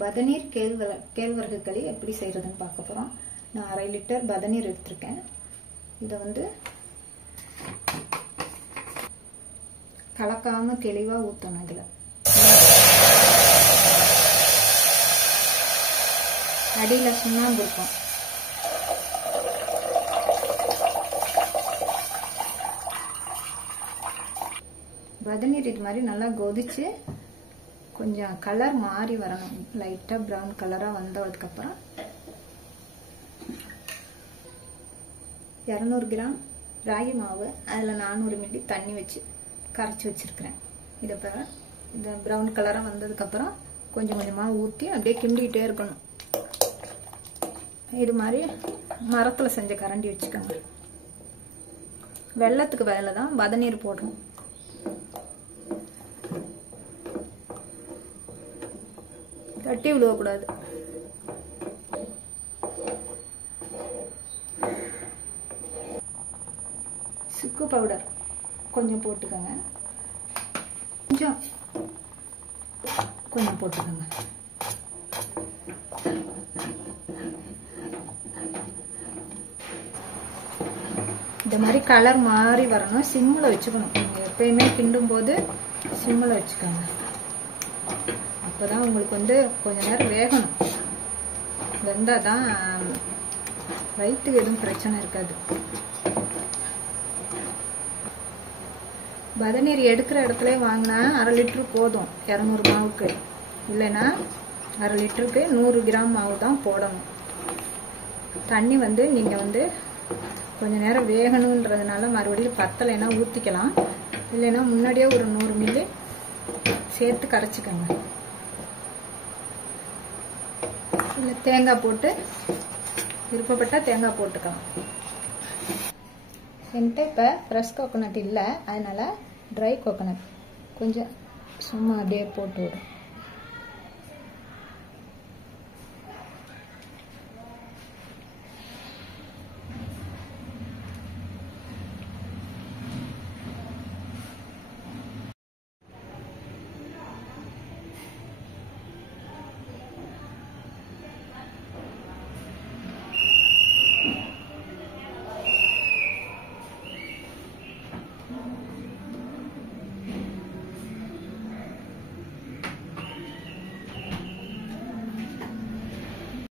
பதநீர் கேழ்வரகு களி எப்படி செய்யறதுன்னு பார்க்க போறோம். நான் 1/2 லிட்டர் பதநீர் எடுத்துருக்கேன். இதை வந்து கலக்காம தெளிவா ஊற்றணும். இதுல அடியில சுண்ணாம்பு இருக்கும். பதநீர் இது மாதிரி நல்லா கொதிச்சு கொஞ்சம் கலர் மாறி வரணும். லைட்டா பிரவுன் கலரா வந்ததுக்கு அப்புறம் 200 கிராம் ராகி மாவு, அதுல 400 மில்லி தண்ணி வச்சு கரைச்சி வச்சிருக்கிறேன். இதை இந்த பிரவுன் கலரா வந்ததுக்கு அப்புறம் கொஞ்சம் கொஞ்சமா ஊற்றி அப்படியே கிண்டிக்கிட்டே இருக்கணும். இது மாதிரி மரத்துல செஞ்ச கரண்டி வச்சுக்கோங்க. வெள்ளத்துக்கு பதில தான் பதநீர் போடணும். தட்டி விழுவக்கூடாது. சுக்கு பவுடர் கொஞ்சம் போட்டுக்கோங்க. கொஞ்சம் போட்டுக்கோங்க. இந்த மாதிரி கலர் மாறி வரணும். சிம்மில் வச்சுக்கணும். நீங்கள் எப்பயுமே கிண்டும் போது சிம்மில் வச்சுக்கோங்க. அப்போதான் உங்களுக்கு வந்து கொஞ்ச நேரம் வேகணும். வெந்தால் தான் வயிற்றுக்கு எதுவும் பிரச்சனை இருக்காது. பதநீர் எடுக்கிற இடத்துல வாங்கினா 1/2 லிட்டர் போதும் 200 மாவுக்கு. இல்லைன்னா 1/2 லிட்டருக்கு 100 கிராம் மாவு தான் போடணும். தண்ணி வந்து நீங்கள் வந்து கொஞ்ச நேரம் வேகணுன்றதுனால மறுபடியும் பத்தலைன்னா ஊற்றிக்கலாம். இல்லைன்னா முன்னாடியே ஒரு 100 மில்லி சேர்த்து கரைச்சிக்கோங்க. இல்லை தேங்காய் போட்டு விருப்பப்பட்டால் தேங்காய் போட்டுக்கலாம். என்கிட்ட இப்போ ஃப்ரெஷ் கோகோனட் இல்லை, அதனால ட்ரை கோகோனட் கொஞ்சம் சும்மா அப்படியே போட்டு விடும்.